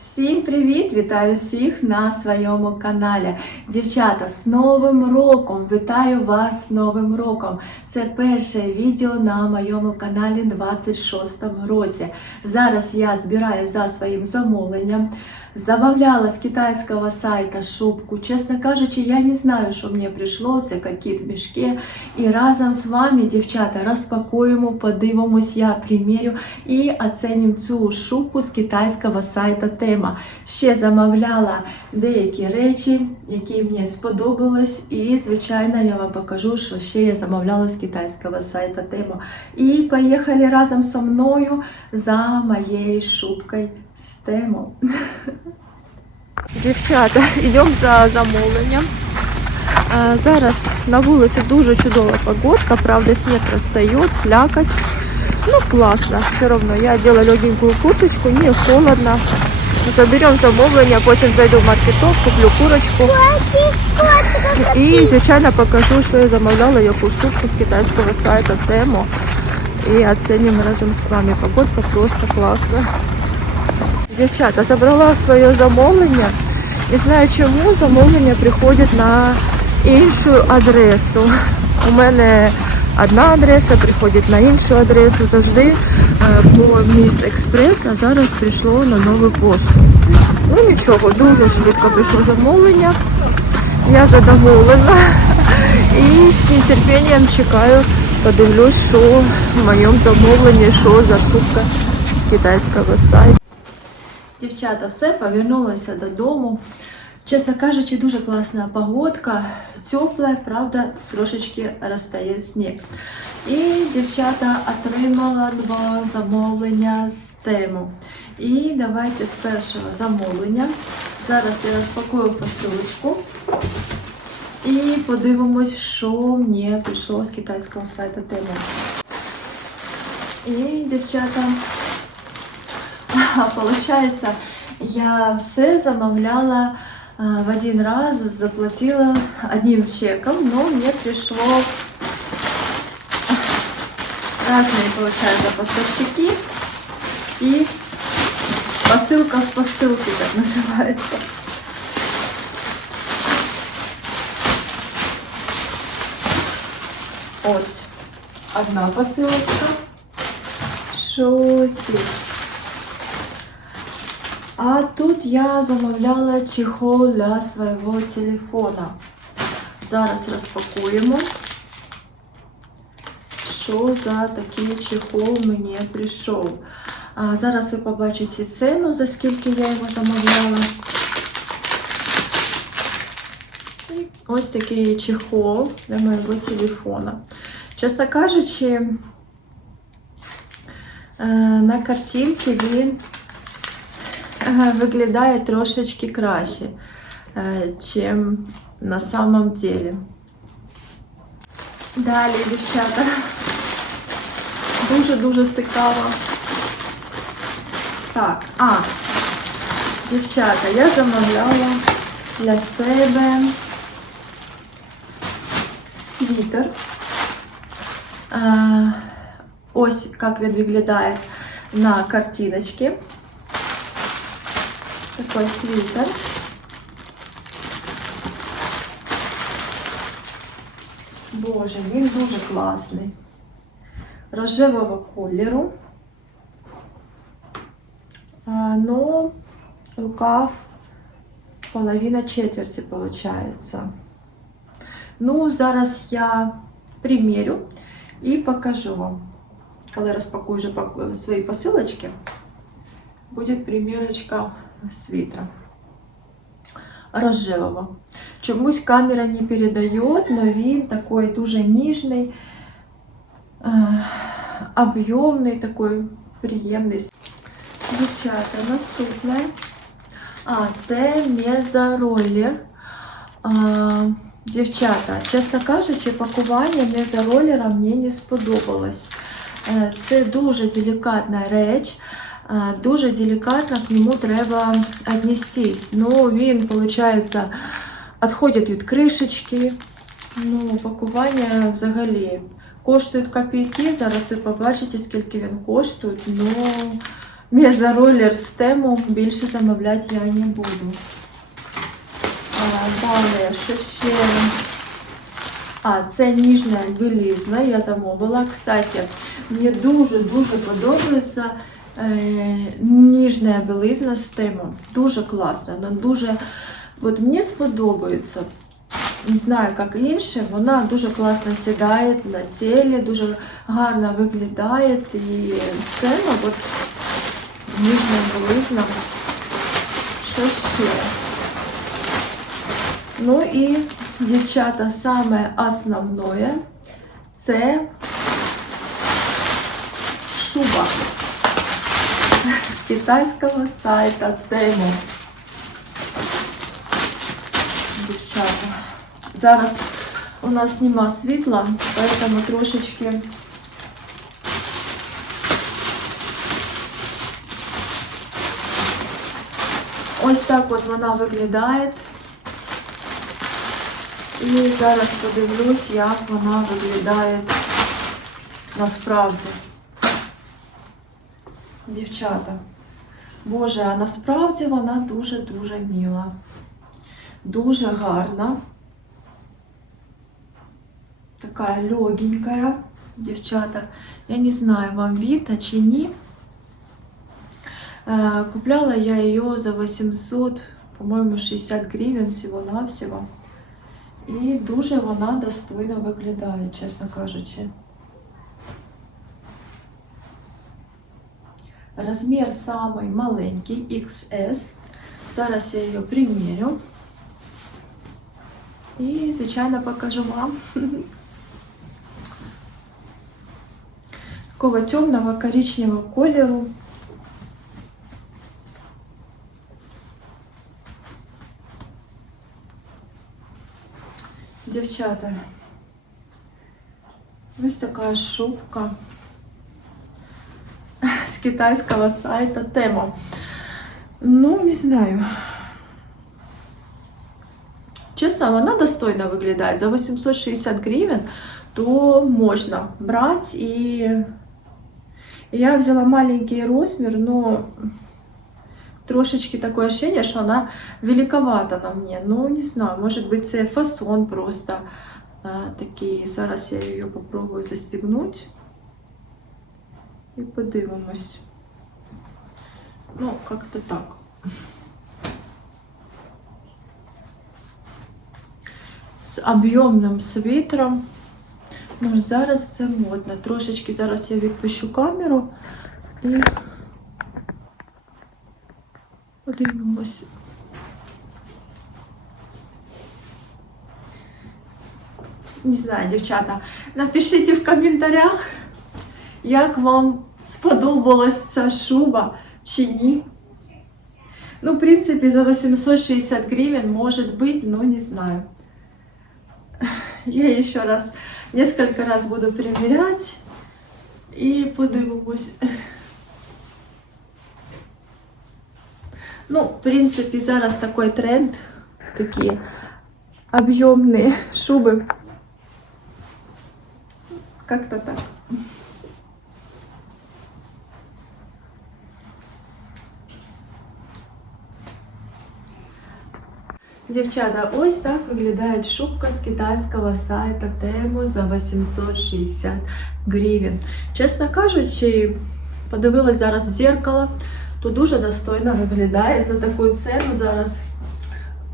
Всім привіт! Вітаю всіх на своєму каналі. Дівчата, з Новим роком! Вітаю вас з Новим роком! Це перше відео на моєму каналі 26-му році. Зараз я збираю за своїм замовленням. Замовляла з китайського сайта шубку. Чесно кажучи, я не знаю, що мені прийшло, це в мішки. І разом з вами, дівчата, розпакуємо, подивимось, я примірю і оцінимо цю шубку з китайського сайта Тема. Ще замовляла деякі речі, які мені сподобались. І, звичайно, я вам покажу, що ще я замовляла з китайського сайта Тема. І поїхали разом зі мною за моєю шубкою з Тему. Дівчата, йдемо за замовленням. А, Зараз на вулиці дуже чудова погодка, правда, сніг розстає, слякоть. Ну, классно, все равно. Я одела легенькую курточку, не холодно. Заберем замовлення, потім зайду в маркетов, куплю курочку. І, звичайно, покажу, що я замовляла, яку шубку з китайського сайту Тему. І оцінимо разом з вами. Погодка просто класна. Дівчата, забрала своє замовлення. Не знаю чому замовлення приходять на іншу адресу. У мене одна адреса приходить на іншу адресу завжди е, по міст експрес, а зараз прийшло на нову пошту. Ну нічого, дуже швидко прийшло замовлення. Я задоволена і з нетерпінням чекаю, подивлюсь, що в моєму замовленні, що за шубка з китайського сайту. Дівчата, все, повернулася додому. Чесно кажучи, дуже класна погодка, тепла, правда, трошечки розтає сніг. І дівчата отримала два замовлення з тему. І давайте з першого замовлення. Зараз я розпакую посилочку і подивимось, що мені прийшло з китайського сайту тему. І дівчата. Получается, я все замовляла а, в один раз, заплатила одним чеком, но мне пришло разные, получается, поставщики и посылка в посылке, так называется. Ось одна посилочка. Що здесь? А тут я замовляла чехол для свого телефона. Зараз розпакуємо, що за такий чехол мені прийшов. А зараз ви побачите ціну, за скільки я його замовляла. Ось такий чехол для моєго телефона. Чесно кажучи, е, на картинці він виглядає трошечки краще, е, чим на самом деле. Далі, дівчата. Дуже-дуже цікаво. Так, а, дівчата, я замовляла для себе світер. А, ось як він виглядає на картиночці. Такой свитер. Боже, він дуже класний. Рожевого кольору. А, но рукав половина четверти получается. Ну, зараз я примірю і покажу вам. Коли розпакую вже пак- свої посилочки, буде примірочка світра рожевого. Чомусь камера не передає, але він такий дуже ніжний, е, об'ємний, такий приємний. Дівчата, наступне. А, це мезороллер. А, дівчата, чесно кажучи, пакування мезороллера мені не сподобалось. Е, Це дуже делікатна реч. Е, Дуже делікатно к нему треба віднестись. Ну, він, виходить, відходить від кришечки. Ну, пакування взагалі коштують копійки. Зараз ви побачите, скільки він коштує. Ну, мезороллер з тему більше замовляти я не буду. А, далі, що ще? А, це ніжна білизна, я замовила. Кстати, мені дуже-дуже подобається е, ніжна білизна з тему. Дуже класна, вона дуже. От мені сподобається. Не знаю, як інше, вона дуже класно сідає на тілі, дуже гарно виглядає. І тему, от ніжна білизна. Що ще? Ну і, дівчата, саме основне це шуба з китайського сайта Temu. Дівчата. Зараз у нас нема світла, поэтому трошечки ось так от вона виглядає. І зараз подивлюсь, як вона виглядає насправді. Дівчата. Боже, а насправді вона дуже-дуже міла. Дуже гарна. Така легенькая. Дівчата, я не знаю, вам видно чи ні. Е, Купляла я її за 800, по-моєму, 60 гривень всього-навсього. І дуже вона достойно виглядає, чесно кажучи. Розмір самий маленький XS. Зараз я її примірю. І, звичайно, покажу вам. Такого темного коричневого кольору. Дівчата, ось така шубка З китайського сайта Тема. Ну, не знаю. Чесно, вона достойно виглядає. За 860 гривень, то можна брати. І я взяла маленький розмір, но трошечки такое ощущение, що вона великовата на мені. Ну, не знаю, може бути це фасон просто а, такий. Зараз я її попробую застегнути. І подивимось. Ну, як-то так. З об'ємним світером. Ну, зараз це модно. Трошечки зараз я відпущу камеру і подивимось. Не знаю, дівчата, напишіть в коментарях, як вам сподобалась ця шуба чи ні. Ну, в принципі, за 860 гривен может быть, но не знаю. Я еще раз, несколько раз буду примерять и подивимось. Ну, в принципі, зараз такой тренд, такі об'ємні шуби. Как-то так. Дівчата, ось так виглядає шубка з китайського сайту Temu за 860 гривень. Чесно кажучи, подивилась зараз в зеркало, то дуже достойно виглядає за таку ціну зараз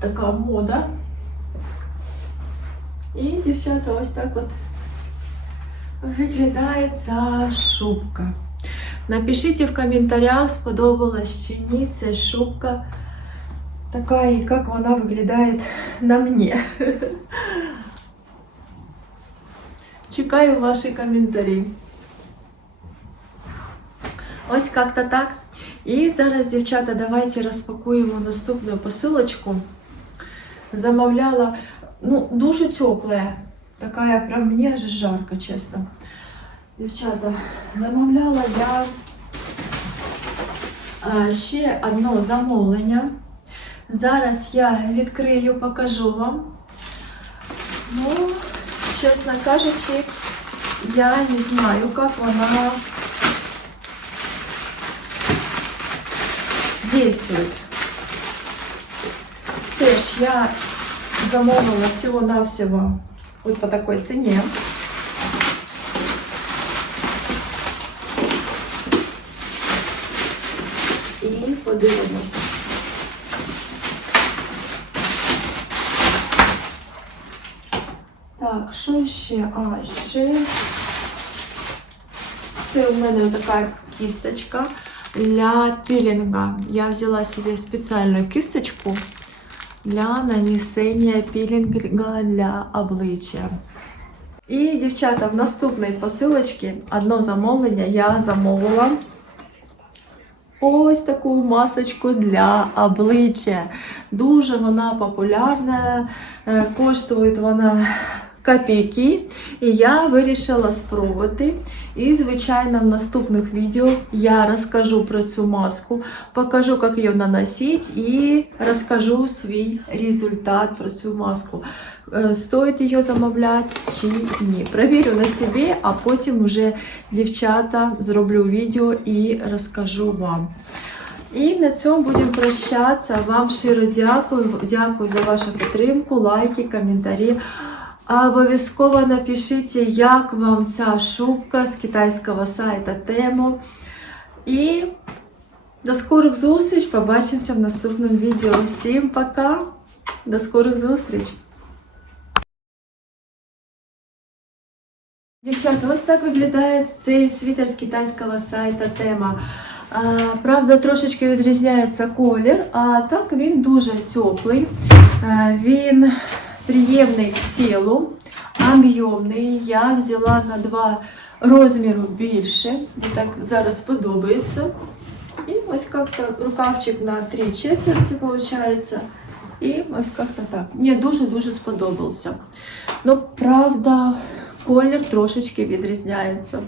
така мода. І, дівчата, ось так от виглядає ця шубка. Напишіть в коментарях, сподобалась чи ні ця шубка. Така і як вона виглядає на мені. Чекаю ваші коментарі. Ось як-то так. І зараз, дівчата, давайте розпакуємо наступну посилочку. Замовляла, ну, дуже тепла. Така прям мені аж жарко, чесно. Дівчата, замовляла я а, ще одне замовлення. Зараз я відкрию, покажу вам. Ну, чесно кажучи, я не знаю, як вона действует. Теж я замовила всього-навсього от по такій ціні. І подивимось. Так, що ще? А, ще це у мене така кісточка для пілінга. Я взяла собі спеціальну кісточку для нанесення пілінга для обличчя. І, дівчата, в наступній посилочці одно замовлення я замовила ось таку масочку для обличчя. Дуже вона популярна, е, коштує вона копійки. І я вирішила спробувати. І, звичайно, в наступних відео я розкажу про цю маску, покажу, як її наносити, і розкажу свій результат про цю маску. Е, Стоїть її замовляти чи ні. Провірю на собі, а потім вже дівчата зроблю відео і розкажу вам. І на цьому будемо прощатися. Вам щиро дякую. Дякую за вашу підтримку, лайки, коментарі. Обов'язково напишіть, як вам ця шубка з китайського сайту Тему. І до скорих зустріч. Побачимося в наступному відео. Всім пока. До скорих зустріч. Дівчата, ось так виглядає цей світер з китайського сайту Тема. А, Правда, трошечки відрізняється колір, а так він дуже теплий. А, Він приємний к тілу, об'ємний. Я взяла на два розміри більше. Мені так зараз подобається. І ось як-то рукавчик на три четверті виходить. І ось як-то так. Мені дуже-дуже сподобався. Ну, правда, колір трошечки відрізняється.